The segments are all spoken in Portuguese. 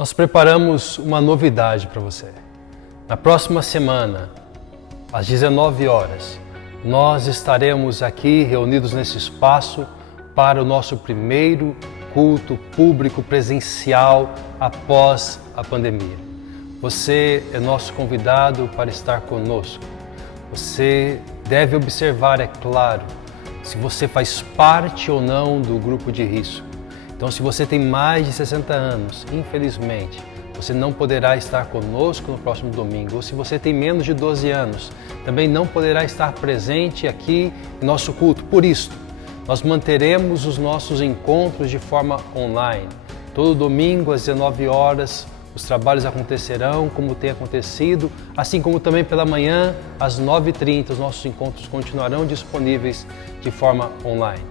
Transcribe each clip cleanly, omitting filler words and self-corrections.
Nós preparamos uma novidade para você. Na próxima semana, às 19 horas, nós estaremos aqui reunidos nesse espaço para o nosso primeiro culto público presencial após a pandemia. Você é nosso convidado para estar conosco. Você deve observar, é claro, se você faz parte ou não do grupo de risco. Então, se você tem mais de 60 anos, infelizmente, você não poderá estar conosco no próximo domingo. Ou se você tem menos de 12 anos, também não poderá estar presente aqui em nosso culto. Por isso, nós manteremos os nossos encontros de forma online. Todo domingo, às 19 horas, os trabalhos acontecerão como tem acontecido, assim como também pela manhã, às 9h30, os nossos encontros continuarão disponíveis de forma online.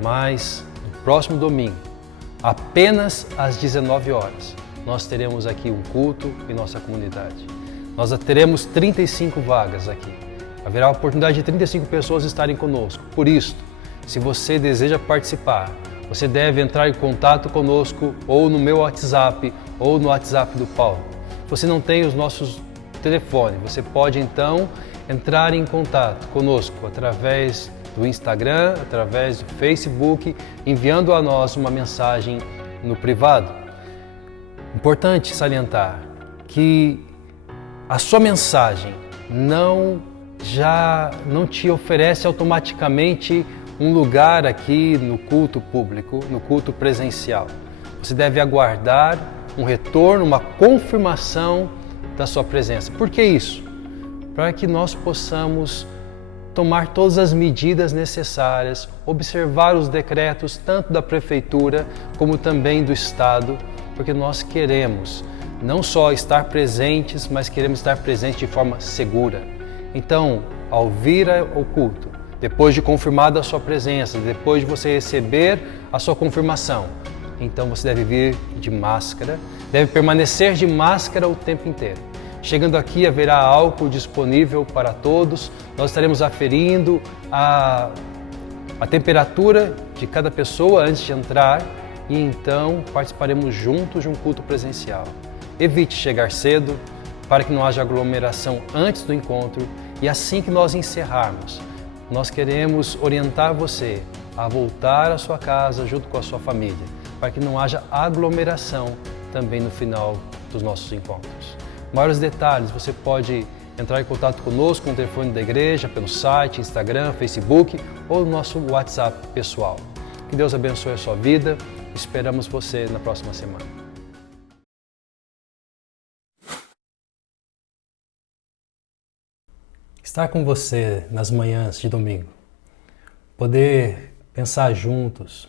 Mas, no próximo domingo, apenas às 19 horas, nós teremos aqui um culto em nossa comunidade. Nós teremos 35 vagas aqui. Haverá a oportunidade de 35 pessoas estarem conosco. Por isso, se você deseja participar, você deve entrar em contato conosco ou no meu WhatsApp ou no WhatsApp do Paulo. Se você não tem os nossos telefones, você pode então entrar em contato conosco através do Instagram, através do Facebook, enviando a nós uma mensagem no privado. Importante salientar que a sua mensagem não te oferece automaticamente um lugar aqui no culto público, no culto presencial. Você deve aguardar um retorno, uma confirmação da sua presença. Por que isso? Para que nós possamos tomar todas as medidas necessárias, observar os decretos tanto da Prefeitura como também do Estado, porque nós queremos não só estar presentes, mas queremos estar presentes de forma segura. Então, ao vir ao culto, depois de confirmada a sua presença, depois de você receber a sua confirmação, então você deve vir de máscara, deve permanecer de máscara o tempo inteiro. Chegando aqui, haverá álcool disponível para todos. Nós estaremos aferindo a temperatura de cada pessoa antes de entrar e então participaremos juntos de um culto presencial. Evite chegar cedo para que não haja aglomeração antes do encontro e assim que nós encerrarmos, nós queremos orientar você a voltar à sua casa junto com a sua família, para que não haja aglomeração também no final dos nossos encontros. Maiores detalhes, você pode entrar em contato conosco no telefone da igreja, pelo site, Instagram, Facebook ou no nosso WhatsApp pessoal. Que Deus abençoe a sua vida. Esperamos você na próxima semana. Estar com você nas manhãs de domingo, poder pensar juntos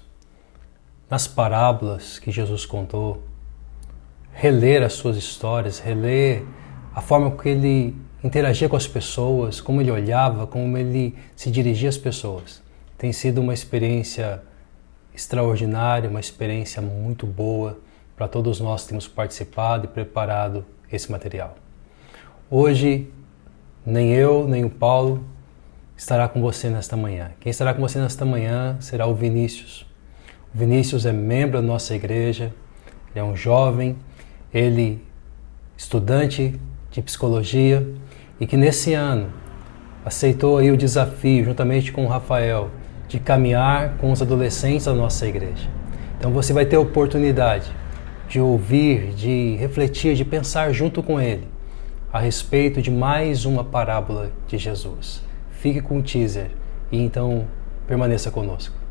nas parábolas que Jesus contou, reler as suas histórias, reler a forma que ele interagia com as pessoas, como ele olhava, como ele se dirigia às pessoas. Tem sido uma experiência extraordinária, uma experiência muito boa para todos nós que temos participado e preparado esse material. Hoje, nem eu, nem o Paulo estará com você nesta manhã. Quem estará com você nesta manhã será o Vinícius. O Vinícius é membro da nossa igreja, ele é um jovem, ele estudante de psicologia e que nesse ano aceitou aí o desafio, juntamente com o Rafael, de caminhar com os adolescentes da nossa igreja. Então você vai ter a oportunidade de ouvir, de refletir, de pensar junto com ele a respeito de mais uma parábola de Jesus. Fique com o teaser e então permaneça conosco.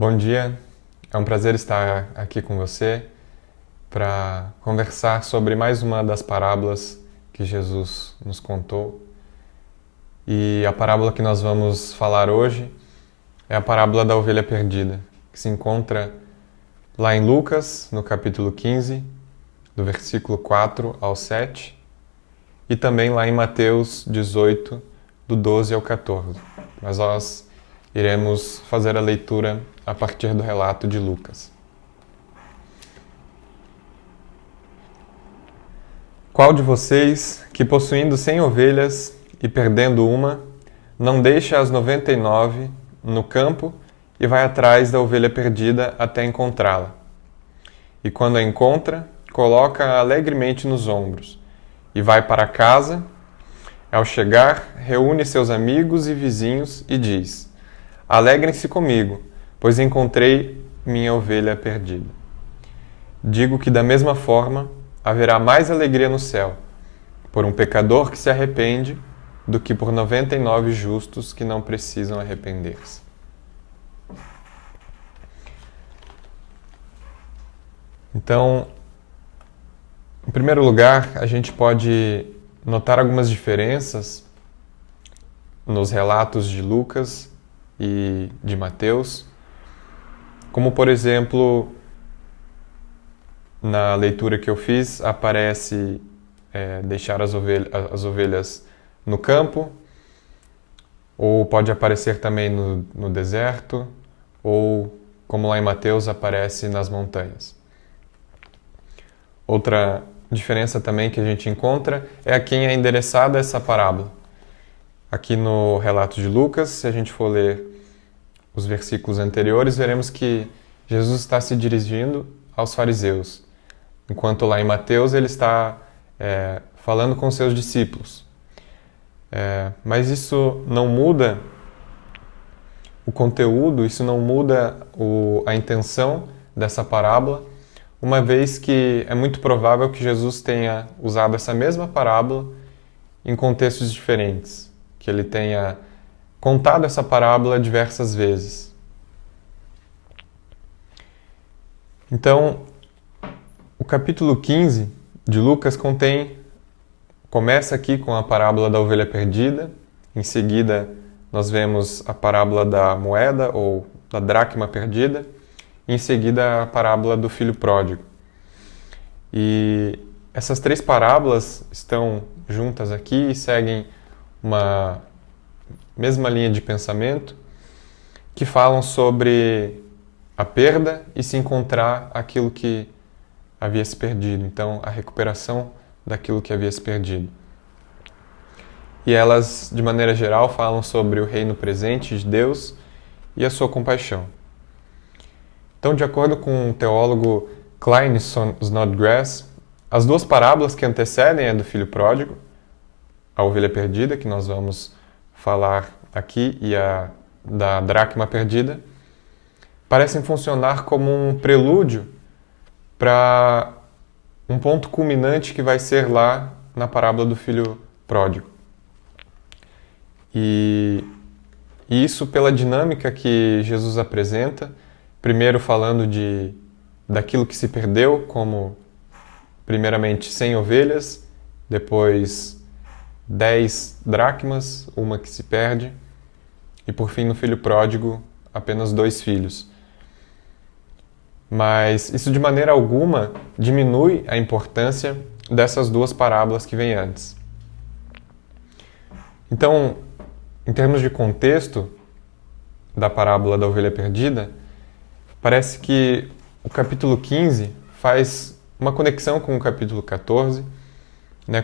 Bom dia, é um prazer estar aqui com você para conversar sobre mais uma das parábolas que Jesus nos contou. E a parábola que nós vamos falar hoje é a parábola da ovelha perdida, que se encontra lá em Lucas, no capítulo 15, do versículo 4 ao 7, e também lá em Mateus 18, do 12 ao 14. Mas nós iremos fazer a leitura a partir do relato de Lucas. Qual de vocês, que possuindo 100 ovelhas e perdendo uma, não deixa as 99 no campo e vai atrás da ovelha perdida até encontrá-la? E quando a encontra, coloca-a alegremente nos ombros e vai para casa. Ao chegar, reúne seus amigos e vizinhos e diz: Alegrem-se comigo, pois encontrei minha ovelha perdida. Digo que da mesma forma haverá mais alegria no céu por um pecador que se arrepende do que por 99 justos que não precisam arrepender-se. Então, em primeiro lugar, a gente pode notar algumas diferenças nos relatos de Lucas e de Mateus, como, por exemplo, na leitura que eu fiz, aparece deixar as ovelhas no campo, ou pode aparecer também no deserto, ou, como lá em Mateus, aparece nas montanhas. Outra diferença também que a gente encontra é a quem é endereçada essa parábola. Aqui no relato de Lucas, se a gente for ler os versículos anteriores, veremos que Jesus está se dirigindo aos fariseus, enquanto lá em Mateus ele está falando com seus discípulos. Mas isso não muda o conteúdo, isso não muda a intenção dessa parábola, uma vez que é muito provável que Jesus tenha usado essa mesma parábola em contextos diferentes, que ele tenha contado essa parábola diversas vezes. Então, o capítulo 15 de Lucas começa aqui com a parábola da ovelha perdida, em seguida nós vemos a parábola da moeda ou da dracma perdida, e em seguida a parábola do filho pródigo. E essas três parábolas estão juntas aqui e seguem uma mesma linha de pensamento, que falam sobre a perda e se encontrar aquilo que havia se perdido. Então, a recuperação daquilo que havia se perdido. E elas, de maneira geral, falam sobre o reino presente de Deus e a sua compaixão. Então, de acordo com o teólogo Klyne Snodgrass, as duas parábolas que antecedem a do filho pródigo, a ovelha perdida, que nós vamos falar aqui, e a da dracma perdida, parecem funcionar como um prelúdio para um ponto culminante que vai ser lá na parábola do filho pródigo. E isso pela dinâmica que Jesus apresenta, primeiro falando daquilo que se perdeu, como primeiramente 100 ovelhas, depois 10 dracmas, uma que se perde, e por fim no filho pródigo apenas 2 filhos. Mas isso de maneira alguma diminui a importância dessas duas parábolas que vêm antes. Então, em termos de contexto da parábola da ovelha perdida, parece que o capítulo 15 faz uma conexão com o capítulo 14,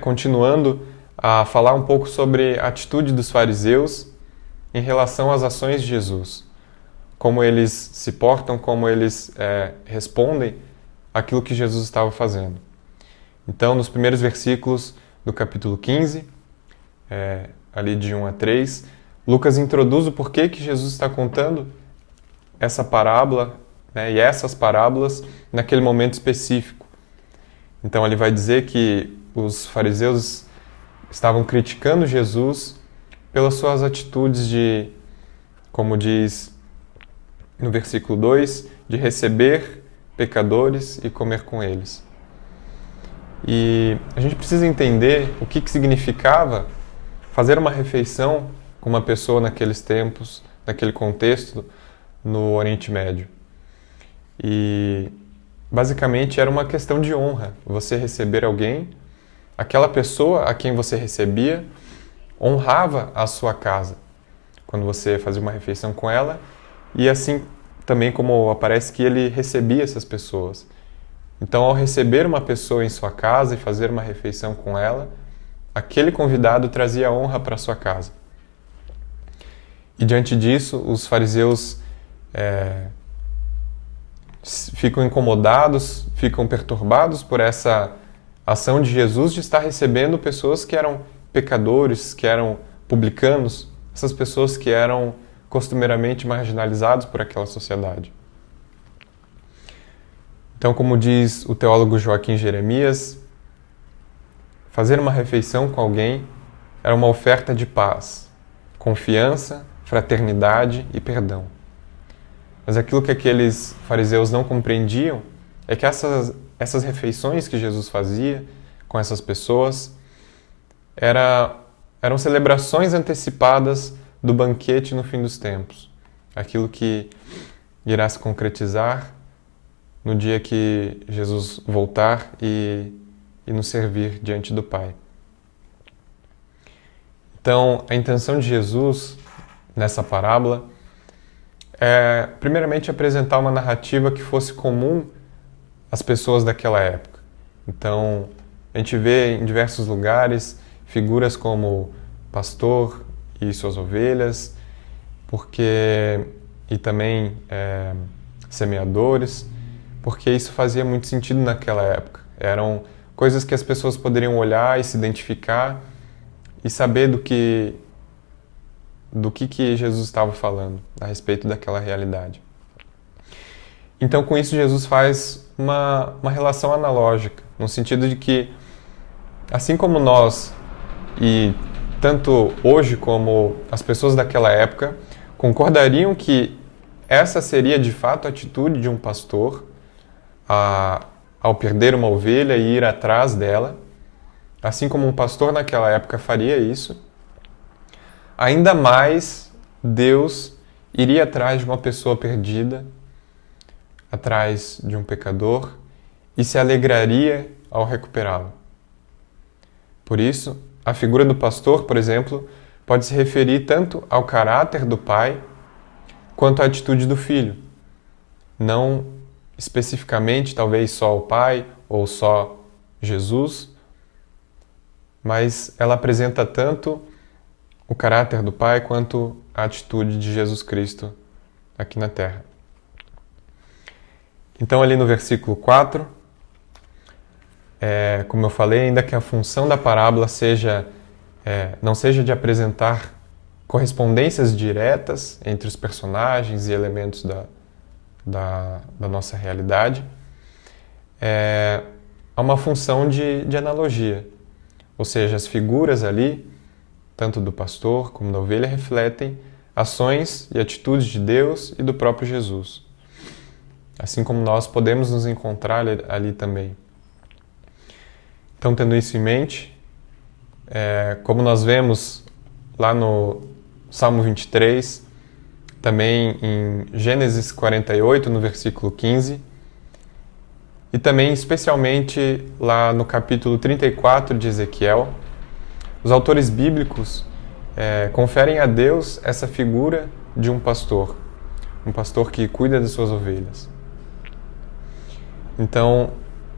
continuando a falar um pouco sobre a atitude dos fariseus em relação às ações de Jesus. Como eles se portam, como eles respondem àquilo que Jesus estava fazendo. Então, nos primeiros versículos do capítulo 15, ali de 1 a 3, Lucas introduz o porquê que Jesus está contando essa parábola, e essas parábolas naquele momento específico. Então, ele vai dizer que os fariseus estavam criticando Jesus pelas suas atitudes de, como diz no versículo 2, de receber pecadores e comer com eles. E a gente precisa entender o que significava fazer uma refeição com uma pessoa naqueles tempos, naquele contexto, no Oriente Médio. E basicamente era uma questão de honra. Você receber alguém, aquela pessoa a quem você recebia, honrava a sua casa quando você fazia uma refeição com ela, e assim também como aparece que ele recebia essas pessoas. Então, ao receber uma pessoa em sua casa e fazer uma refeição com ela, aquele convidado trazia honra para sua casa. E diante disso, os fariseus ficam incomodados, ficam perturbados por essa ação de Jesus de estar recebendo pessoas que eram pecadores, que eram publicanos, essas pessoas que eram costumeiramente marginalizados por aquela sociedade. Então, como diz o teólogo Joaquim Jeremias, fazer uma refeição com alguém era uma oferta de paz, confiança, fraternidade e perdão. Mas aquilo que aqueles fariseus não compreendiam é que essas refeições que Jesus fazia com essas pessoas eram celebrações antecipadas do banquete no fim dos tempos. Aquilo que irá se concretizar no dia que Jesus voltar e nos servir diante do Pai. Então, a intenção de Jesus nessa parábola é, primeiramente, apresentar uma narrativa que fosse comum às pessoas daquela época. Então, a gente vê em diversos lugares figuras como pastor e suas ovelhas, e também semeadores, porque isso fazia muito sentido naquela época. Eram coisas que as pessoas poderiam olhar e se identificar e saber do que Jesus estava falando a respeito daquela realidade. Então, com isso, Jesus faz uma relação analógica, no sentido de que, assim como nós, e tanto hoje como as pessoas daquela época, concordariam que essa seria de fato a atitude de um pastor ao perder uma ovelha e ir atrás dela, assim como um pastor naquela época faria isso, ainda mais Deus iria atrás de uma pessoa perdida, atrás de um pecador, e se alegraria ao recuperá-lo. Por isso, a figura do pastor, por exemplo, pode se referir tanto ao caráter do pai quanto à atitude do filho. Não especificamente, talvez só o pai ou só Jesus, mas ela apresenta tanto o caráter do Pai quanto a atitude de Jesus Cristo aqui na Terra. Então, ali no versículo 4, como eu falei, ainda que a função da parábola não seja de apresentar correspondências diretas entre os personagens e elementos da nossa realidade, há uma função de analogia. Ou seja, as figuras ali, tanto do pastor como da ovelha, refletem ações e atitudes de Deus e do próprio Jesus. Assim como nós podemos nos encontrar ali também. Então, tendo isso em mente, como nós vemos lá no Salmo 23, também em Gênesis 48, no versículo 15, e também especialmente lá no capítulo 34 de Ezequiel, os autores bíblicos conferem a Deus essa figura de um pastor que cuida das suas ovelhas. Então,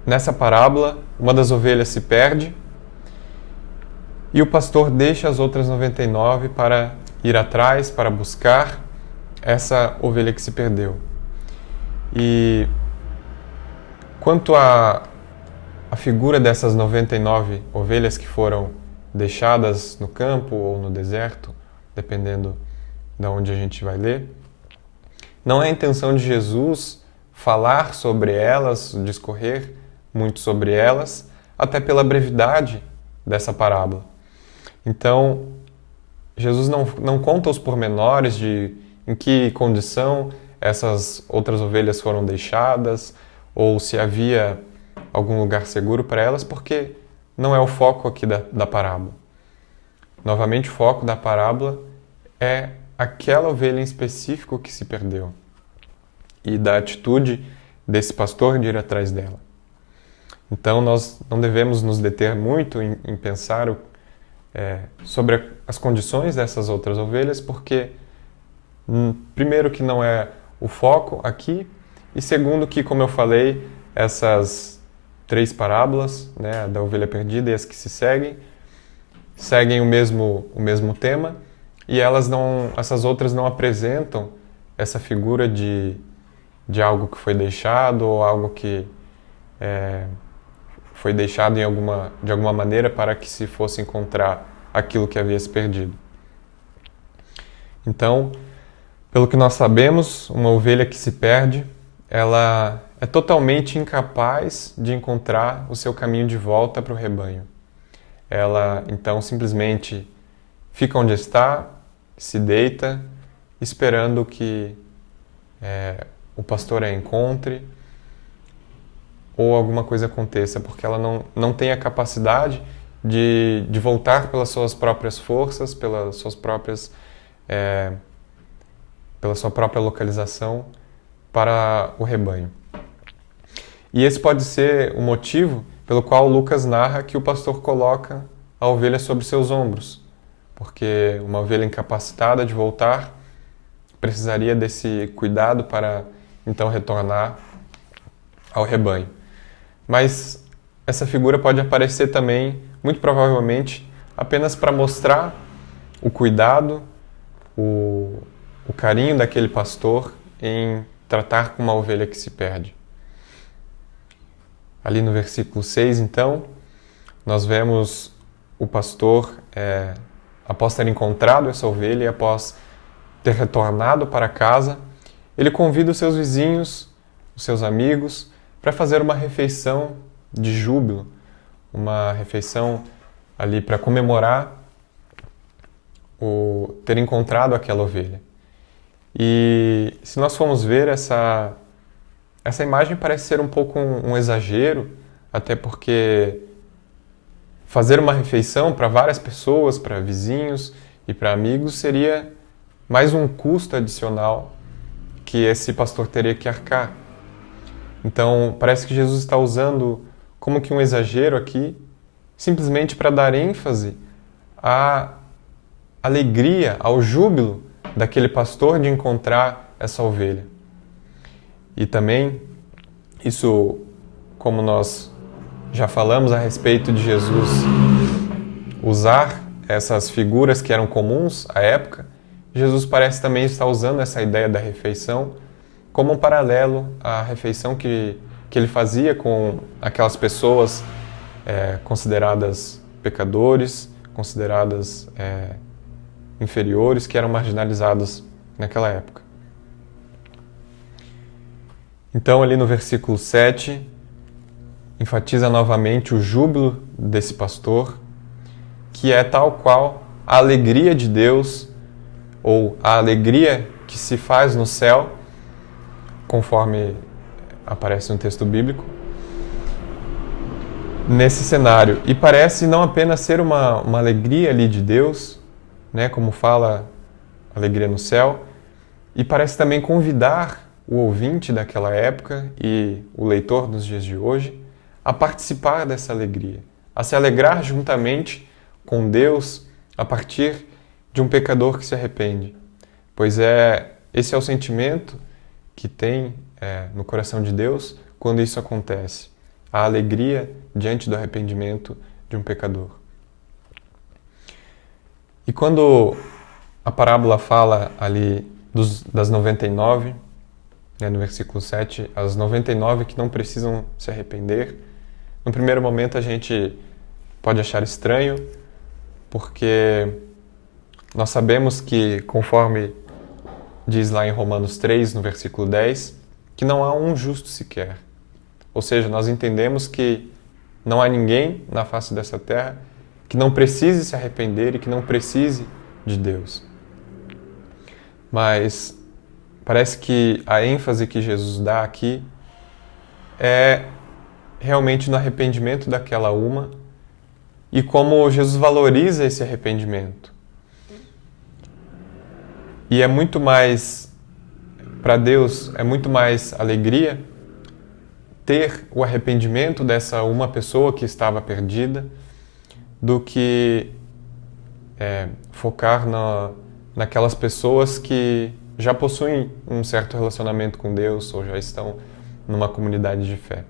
nessa parábola, uma das ovelhas se perde e o pastor deixa as outras 99 para ir atrás, para buscar essa ovelha que se perdeu. E quanto à figura dessas 99 ovelhas que foram deixadas no campo ou no deserto, dependendo de onde a gente vai ler, não é a intenção de Jesus falar sobre elas, discorrer muito sobre elas, até pela brevidade dessa parábola. Então, Jesus não conta os pormenores de em que condição essas outras ovelhas foram deixadas, ou se havia algum lugar seguro para elas, porque não é o foco aqui da parábola. Novamente, o foco da parábola é aquela ovelha em específico que se perdeu e da atitude desse pastor de ir atrás dela. Então, nós não devemos nos deter muito em pensar sobre as condições dessas outras ovelhas, porque, primeiro, que não é o foco aqui, e segundo, que, como eu falei, essas 3 parábolas, né, da ovelha perdida e as que se seguem o mesmo tema, e essas outras não apresentam essa figura de algo que foi deixado ou algo que foi deixado de alguma maneira para que se fosse encontrar aquilo que havia se perdido. Então, pelo que nós sabemos, uma ovelha que se perde, ela é totalmente incapaz de encontrar o seu caminho de volta para o rebanho. Ela, então, simplesmente fica onde está, se deita, esperando que o pastor a encontre ou alguma coisa aconteça, porque ela não tem a capacidade de voltar pelas suas próprias forças, pela sua própria localização para o rebanho. E esse pode ser o motivo pelo qual Lucas narra que o pastor coloca a ovelha sobre seus ombros, porque uma ovelha incapacitada de voltar precisaria desse cuidado para então retornar ao rebanho. Mas essa figura pode aparecer também, muito provavelmente, apenas para mostrar o cuidado, o carinho daquele pastor em tratar com uma ovelha que se perde. Ali no versículo 6, então, nós vemos o pastor, após ter encontrado essa ovelha e após ter retornado para casa, ele convida os seus vizinhos, os seus amigos, para fazer uma refeição de júbilo, uma refeição ali para comemorar o ter encontrado aquela ovelha. E se nós formos ver, essa imagem parece ser um pouco um exagero, até porque fazer uma refeição para várias pessoas, para vizinhos e para amigos, seria mais um custo adicional que esse pastor teria que arcar. Então, parece que Jesus está usando como que um exagero aqui, simplesmente para dar ênfase à alegria, ao júbilo daquele pastor de encontrar essa ovelha. E também, isso, como nós já falamos a respeito de Jesus usar essas figuras que eram comuns à época, Jesus parece também estar usando essa ideia da refeição como um paralelo à refeição que ele fazia com aquelas pessoas consideradas pecadores, consideradas inferiores, que eram marginalizados naquela época. Então, ali no versículo 7, enfatiza novamente o júbilo desse pastor, que é tal qual a alegria de Deus, ou a alegria que se faz no céu, conforme aparece no texto bíblico, nesse cenário. E parece não apenas ser uma alegria ali de Deus, né, como fala alegria no céu, e parece também convidar o ouvinte daquela época e o leitor dos dias de hoje a participar dessa alegria, a se alegrar juntamente com Deus a partir de um pecador que se arrepende. Pois esse é o sentimento que tem no coração de Deus quando isso acontece, a alegria diante do arrependimento de um pecador. E quando a parábola fala ali das 99, no versículo 7, as 99 que não precisam se arrepender, no primeiro momento a gente pode achar estranho, porque nós sabemos que, conforme diz lá em Romanos 3, no versículo 10, que não há um justo sequer. Ou seja, nós entendemos que não há ninguém na face dessa terra que não precise se arrepender e que não precise de Deus. Mas parece que a ênfase que Jesus dá aqui é realmente no arrependimento daquela uma e como Jesus valoriza esse arrependimento. E é muito mais, para Deus, é muito mais alegria ter o arrependimento dessa uma pessoa que estava perdida do que focar naquelas pessoas que já possuem um certo relacionamento com Deus ou já estão numa comunidade de fé.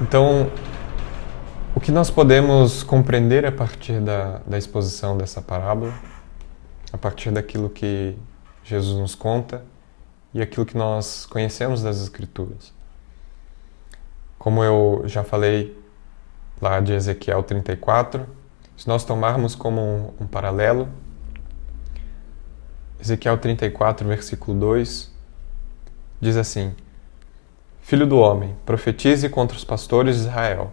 Então, o que nós podemos compreender a partir da exposição dessa parábola, a partir daquilo que Jesus nos conta e aquilo que nós conhecemos das Escrituras? Como eu já falei lá de Ezequiel 34, se nós tomarmos como um paralelo, Ezequiel 34, versículo 2, diz assim: Filho do homem, profetize contra os pastores de Israel.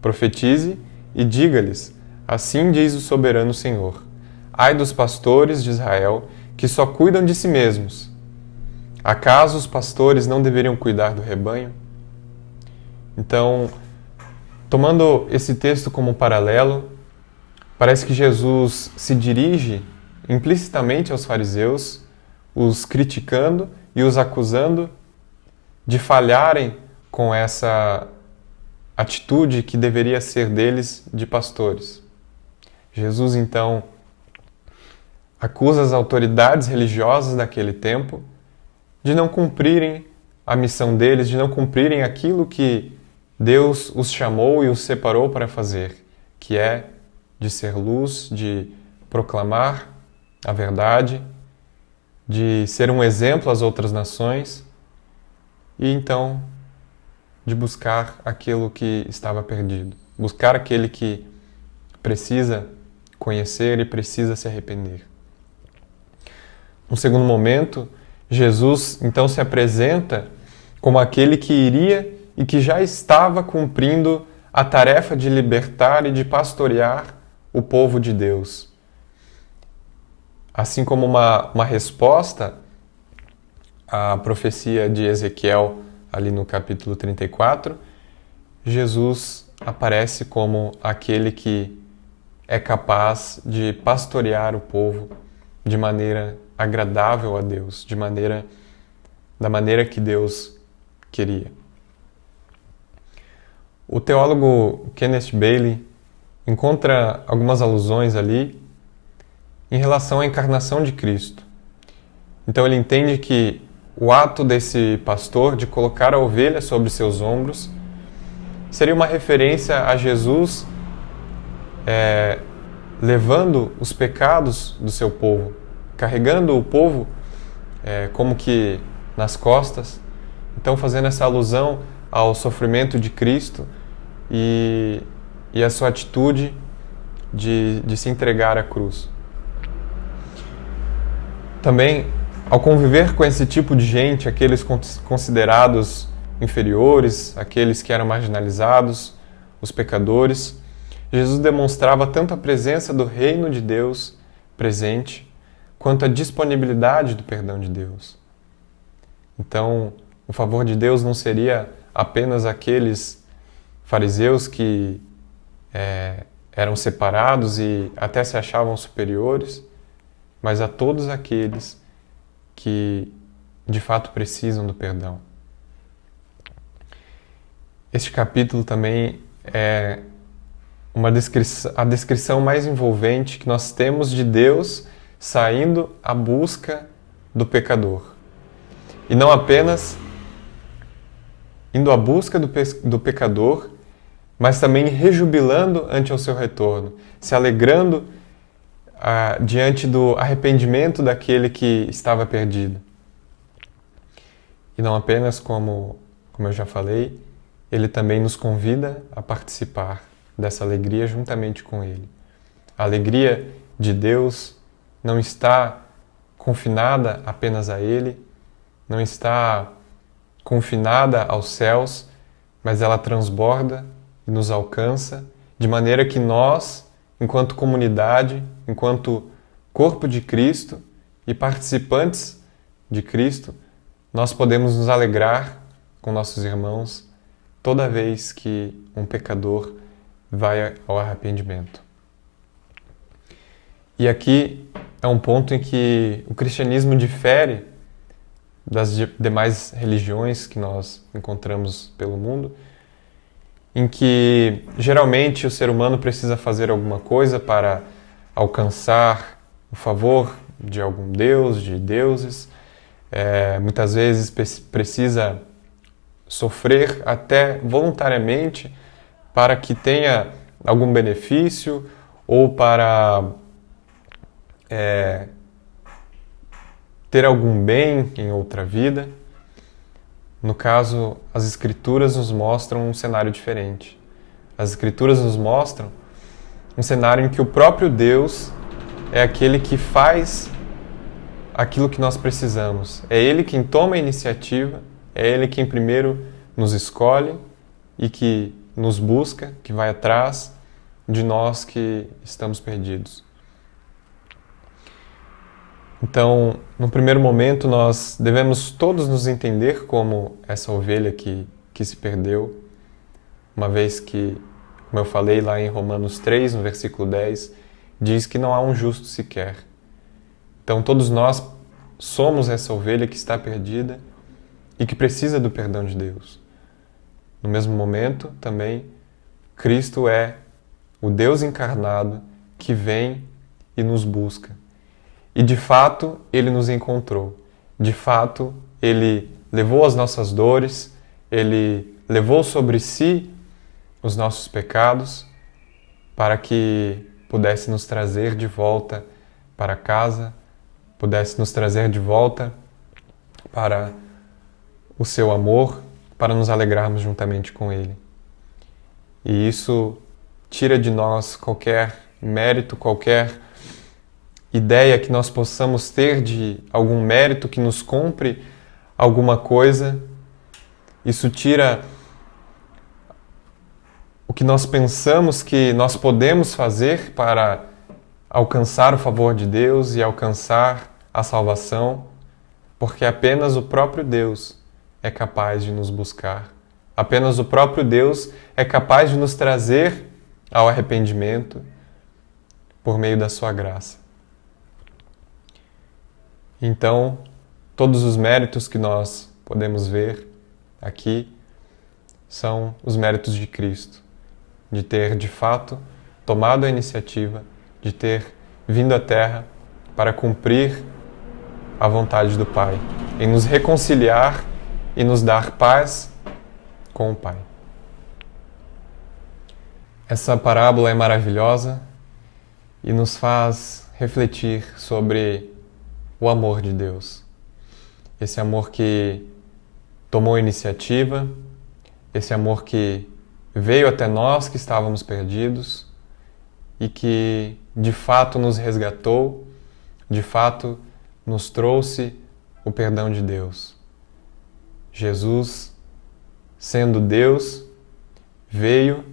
Profetize e diga-lhes, assim diz o soberano Senhor: Ai dos pastores de Israel, que só cuidam de si mesmos. Acaso os pastores não deveriam cuidar do rebanho? Então, tomando esse texto como paralelo, parece que Jesus se dirige implicitamente aos fariseus, os criticando e os acusando de falharem com essa atitude que deveria ser deles de pastores. Jesus, então, acusa as autoridades religiosas daquele tempo de não cumprirem a missão deles, de não cumprirem aquilo que Deus os chamou e os separou para fazer, que é de ser luz, de proclamar a verdade, de ser um exemplo às outras nações e então de buscar aquilo que estava perdido, buscar aquele que precisa conhecer e precisa se arrepender. No segundo momento, Jesus então se apresenta como aquele que iria e que já estava cumprindo a tarefa de libertar e de pastorear o povo de Deus. Assim como uma resposta à profecia de Ezequiel, ali no capítulo 34, Jesus aparece como aquele que é capaz de pastorear o povo de maneira agradável a Deus, da maneira que Deus queria. O teólogo Kenneth Bailey encontra algumas alusões ali em relação à encarnação de Cristo. Então ele entende que o ato desse pastor de colocar a ovelha sobre seus ombros seria uma referência a Jesus levando os pecados do seu povo, carregando o povo como que nas costas, então fazendo essa alusão ao sofrimento de Cristo e a sua atitude de se entregar à cruz. Também, ao conviver com esse tipo de gente, aqueles considerados inferiores, aqueles que eram marginalizados, os pecadores, Jesus demonstrava tanto a presença do reino de Deus presente, quanto a disponibilidade do perdão de Deus. Então, o favor de Deus não seria apenas aqueles fariseus que eram separados e até se achavam superiores, mas a todos aqueles que de fato precisam do perdão. Este capítulo também é a descrição mais envolvente que nós temos de Deus saindo à busca do pecador. E não apenas indo à busca do pecador, mas também rejubilando ante o seu retorno, se alegrando diante do arrependimento daquele que estava perdido. E não apenas, como eu já falei, ele também nos convida a participar dessa alegria juntamente com ele. A alegria de Deus não está confinada apenas a ele, não está confinada aos céus, mas ela transborda e nos alcança, de maneira que nós, enquanto comunidade, enquanto corpo de Cristo e participantes de Cristo, nós podemos nos alegrar com nossos irmãos toda vez que um pecador vai ao arrependimento. E aqui é um ponto em que o cristianismo difere das demais religiões que nós encontramos pelo mundo, em que geralmente o ser humano precisa fazer alguma coisa para alcançar o favor de algum deus, de deuses. Muitas vezes precisa sofrer até voluntariamente para que tenha algum benefício ou para ter algum bem em outra vida. No caso, as Escrituras nos mostram um cenário diferente. As Escrituras nos mostram um cenário em que o próprio Deus é aquele que faz aquilo que nós precisamos. É Ele quem toma a iniciativa, é Ele quem primeiro nos escolhe e que nos busca, que vai atrás de nós que estamos perdidos. Então, no primeiro momento, nós devemos todos nos entender como essa ovelha que se perdeu, uma vez que, como eu falei lá em Romanos 3, no versículo 10, diz que não há um justo sequer. Então, todos nós somos essa ovelha que está perdida e que precisa do perdão de Deus. No mesmo momento, também, Cristo é o Deus encarnado que vem e nos busca. E, de fato, Ele nos encontrou. De fato, Ele levou as nossas dores, Ele levou sobre si os nossos pecados para que pudesse nos trazer de volta para casa, pudesse nos trazer de volta para o seu amor, para nos alegrarmos juntamente com Ele. E isso tira de nós qualquer mérito, qualquer ideia que nós possamos ter de algum mérito que nos compre alguma coisa. Isso tira o que nós pensamos que nós podemos fazer para alcançar o favor de Deus e alcançar a salvação, porque apenas o próprio Deus é capaz de nos buscar. Apenas o próprio Deus é capaz de nos trazer ao arrependimento por meio da sua graça. Então, todos os méritos que nós podemos ver aqui são os méritos de Cristo, de ter, de fato, tomado a iniciativa, de ter vindo à Terra para cumprir a vontade do Pai, em nos reconciliar e nos dar paz com o Pai. Essa parábola é maravilhosa e nos faz refletir sobre o amor de Deus. Esse amor que tomou a iniciativa, esse amor que veio até nós que estávamos perdidos e que de fato nos resgatou, de fato nos trouxe o perdão de Deus. Jesus, sendo Deus, veio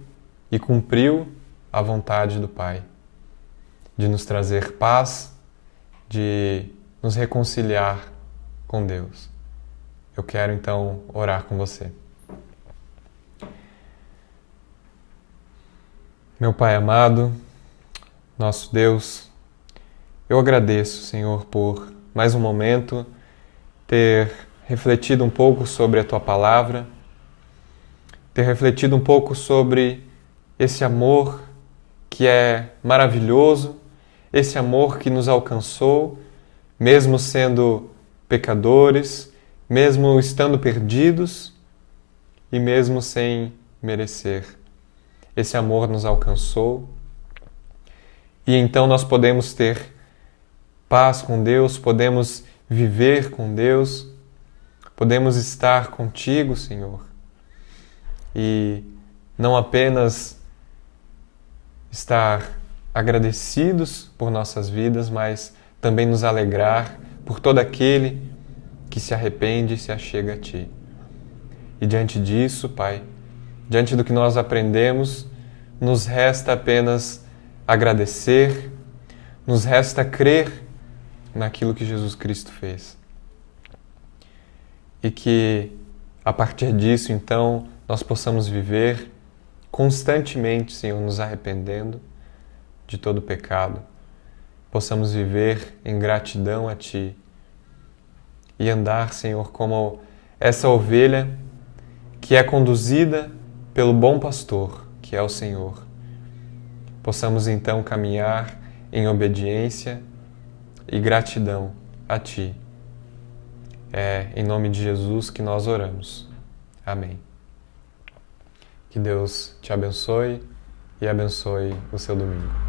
e cumpriu a vontade do Pai, de nos trazer paz, de nos reconciliar com Deus. Eu quero então orar com você. Meu Pai amado, nosso Deus, eu agradeço, Senhor, por mais um momento ter refletido um pouco sobre a Tua Palavra, ter refletido um pouco sobre esse amor que é maravilhoso, esse amor que nos alcançou, mesmo sendo pecadores, mesmo estando perdidos e mesmo sem merecer. Esse amor nos alcançou e então nós podemos ter paz com Deus, podemos viver com Deus, podemos estar contigo, Senhor. E não apenas estar agradecidos por nossas vidas, mas também nos alegrar por todo aquele que se arrepende e se achega a Ti. E diante disso, Pai, diante do que nós aprendemos, nos resta apenas agradecer, nos resta crer naquilo que Jesus Cristo fez. E que a partir disso, então, nós possamos viver constantemente, Senhor, nos arrependendo de todo pecado, possamos viver em gratidão a Ti e andar, Senhor, como essa ovelha que é conduzida pelo bom pastor, que é o Senhor. Possamos então caminhar em obediência e gratidão a Ti. É em nome de Jesus que nós oramos. Amém. Que Deus te abençoe e abençoe o seu domingo.